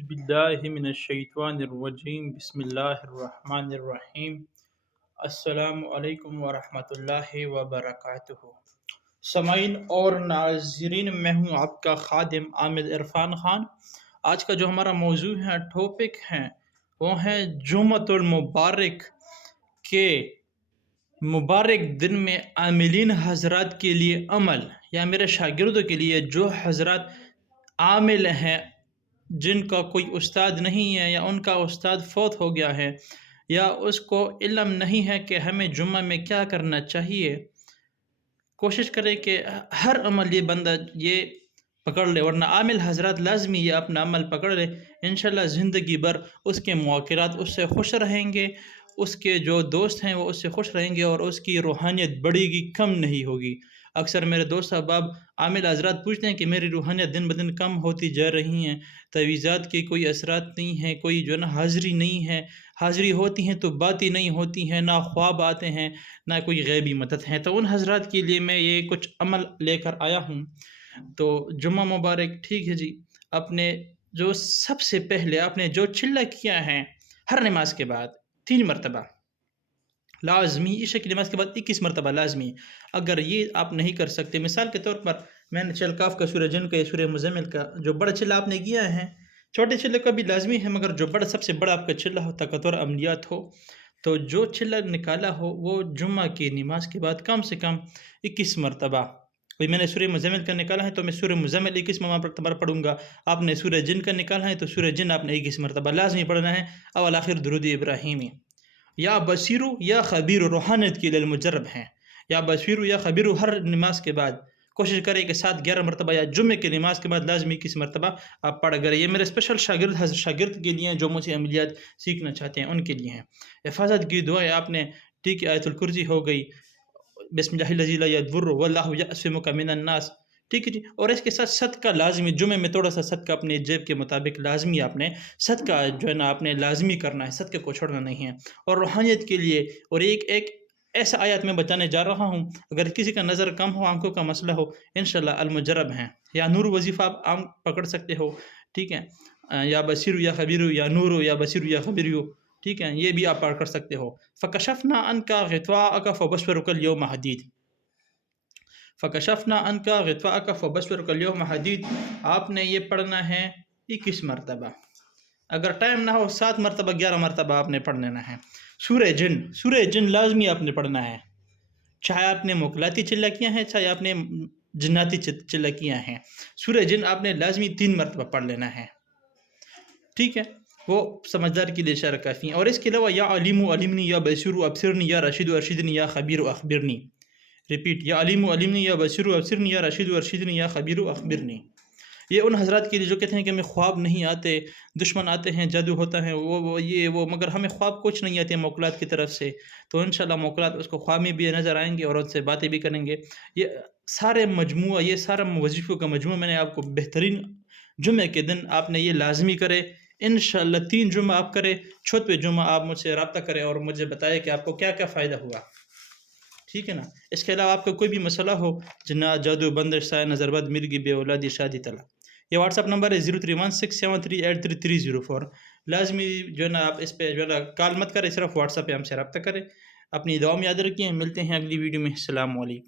باللہ من الشیطان الرجیم بسم اللہ الرحمن الرحیم السلام علیکم ورحمۃ اللہ وبرکاتہ۔ سامعین اور ناظرین، میں ہوں آپ کا خادم عامر عرفان خان۔ آج کا جو ہمارا موضوع ہے، ٹاپک ہے، وہ ہے جمعۃ المبارک کے مبارک دن میں عاملین حضرات کے لیے عمل، یا میرے شاگردوں کے لیے جو حضرات عامل ہیں، جن کا کوئی استاد نہیں ہے یا ان کا استاد فوت ہو گیا ہے یا اس کو علم نہیں ہے کہ ہمیں جمعہ میں کیا کرنا چاہیے، کوشش کرے کہ ہر عمل یہ بندہ یہ پکڑ لے، ورنہ عامل حضرات لازمی یہ اپنا عمل پکڑ لے، انشاءاللہ زندگی بھر اس کے موقرات اس سے خوش رہیں گے، اس کے جو دوست ہیں وہ اس سے خوش رہیں گے، اور اس کی روحانیت بڑھے گی، کم نہیں ہوگی۔ اکثر میرے دوست احباب عامل حضرات پوچھتے ہیں کہ میری روحانیت دن بدن کم ہوتی جا رہی ہیں، تعویذات کے کوئی اثرات نہیں ہیں، کوئی جو ہے نا حاضری نہیں ہے، حاضری ہوتی ہیں تو باتیں نہیں ہوتی ہیں، نہ خواب آتے ہیں، نہ کوئی غیبی مدد ہے۔ تو ان حضرات کے لیے میں یہ کچھ عمل لے کر آیا ہوں۔ تو جمعہ مبارک، ٹھیک ہے جی، اپنے جو سب سے پہلے آپ نے جو چلہ کیا ہے ہر نماز کے بعد 3 مرتبہ لازمی، عشاء کی نماز کے بعد 21 مرتبہ لازمی، اگر یہ آپ نہیں کر سکتے، مثال کے طور پر میں نے چلکاف کا، سورہ جن کا یا سورہ مزمل کا جو بڑا چلہ آپ نے کیا ہے، چھوٹے چلے کا بھی لازمی ہے، مگر جو بڑا سب سے بڑا آپ کا چلہ ہو، تکتر عملیات ہو، تو جو چلہ نکالا ہو وہ جمعہ کی نماز کے بعد کم سے کم 21 مرتبہ۔ میں نے سورہ مزمل کا نکالا ہے تو میں سورہ مزمل 21 مرتبہ پڑھوں گا، آپ نے سورہ جن کا نکالا ہے تو سورہ جن آپ نے 21 مرتبہ لازمی پڑھنا ہے، اول آخر درود ابراہیمی۔ یا بصیرو یا خبیر روحانیت کے لیے المجرب ہیں، یا بصیرو یا خبیر ہر نماز کے بعد کوشش کریں کہ 7-11 مرتبہ یا جمعے کی نماز کے بعد لازمی 21 مرتبہ آپ پڑھ گئے۔ یہ میرے اسپیشل شاگرد کے لیے ہیں جو مجھ سے عملیات سیکھنا چاہتے ہیں، ان کے لیے ہیں۔ حفاظت کی دعائیں آپ نے، ٹھیک ہے، آیت الکرسی ہو گئی، بسم اللہ الذی لا یضر واللہ یعصمک من الناس، ٹھیک ہے جی، اور اس کے ساتھ صدقہ لازمی، جمعے میں تھوڑا سا صدقہ اپنے جیب کے مطابق لازمی آپ نے صدقہ جو ہے نا آپ نے لازمی کرنا ہے، صدقے کو چھوڑنا نہیں ہے۔ اور روحانیت کے لیے اور ایک ایسا آیت میں بتانے جا رہا ہوں، اگر کسی کا نظر کم ہو، آنکھوں کا مسئلہ ہو، انشاءاللہ المجرب ہیں، یا نور وظیفہ آپ عام پکڑ سکتے ہو، ٹھیک ہے، یا بصیر یا خبیر یا نور یا بصیر یا خبیر، ٹھیک ہے، یہ بھی آپ پڑھ کر سکتے ہو۔ فکشفنا عنک غطاءک فبصرک اليوم حدید، فکشفنا عنک غطاءک فبصرک اليوم حدید، آپ نے یہ پڑھنا ہے 21 مرتبہ، اگر ٹائم نہ ہو 7 مرتبہ 11 مرتبہ آپ نے پڑھ لینا ہے۔ سورہ جن لازمی آپ نے پڑھنا ہے، چاہے آپ نے موکلاتی چلہ کیا ہے، چاہے آپ نے جناتی چلہ کیا ہے، سورہ جن آپ نے لازمی 3 مرتبہ پڑھ لینا ہے، ٹھیک ہے، وہ سمجھدار کے لیے اشارہ کافی ہیں۔ اور اس کے علاوہ یا علیم علمنی یا بصیر ابصرنی یا رشید ارشدنی یا خبیر اخبرنی، ریپیٹ، یا علیم علمنی یا بصیر ابصرنی یا رشید ارشدنی یا خبیر اخبرنی۔ یہ ان حضرات کے لیے جو کہتے ہیں کہ ہمیں خواب نہیں آتے، دشمن آتے ہیں، جادو ہوتا ہے، وہ مگر ہمیں خواب کچھ نہیں آتے موکلات کی طرف سے، تو انشاءاللہ موکلات اس کو خواب میں بھی نظر آئیں گے اور ان سے باتیں بھی کریں گے۔ یہ سارے مجموعہ، یہ سارا وظیفوں کا مجموعہ میں نے آپ کو بہترین جمعے کے دن آپ نے یہ لازمی کرے، انشاءاللہ 3 جمعہ آپ کرے، 4ویں جمعہ آپ مجھ سے رابطہ کریں اور مجھے بتائیں کہ آپ کو کیا کیا فائدہ ہوا، ٹھیک ہے نا۔ اس کے علاوہ آپ کا کوئی بھی مسئلہ ہو، جنات، جادو، بندش، سایہ، نظر بد، مرگی، بے اولادی، شادی، طلاق، یہ واٹس اپ نمبر ہے 0316738334، لازمی جو ہے نا آپ اس پہ جو ہے نا کال مت کریں، صرف واٹس اپ پہ ہم سے رابطہ کریں۔ اپنی دعا میں یاد رکھیں، ملتے ہیں اگلی ویڈیو میں، السلام علیکم۔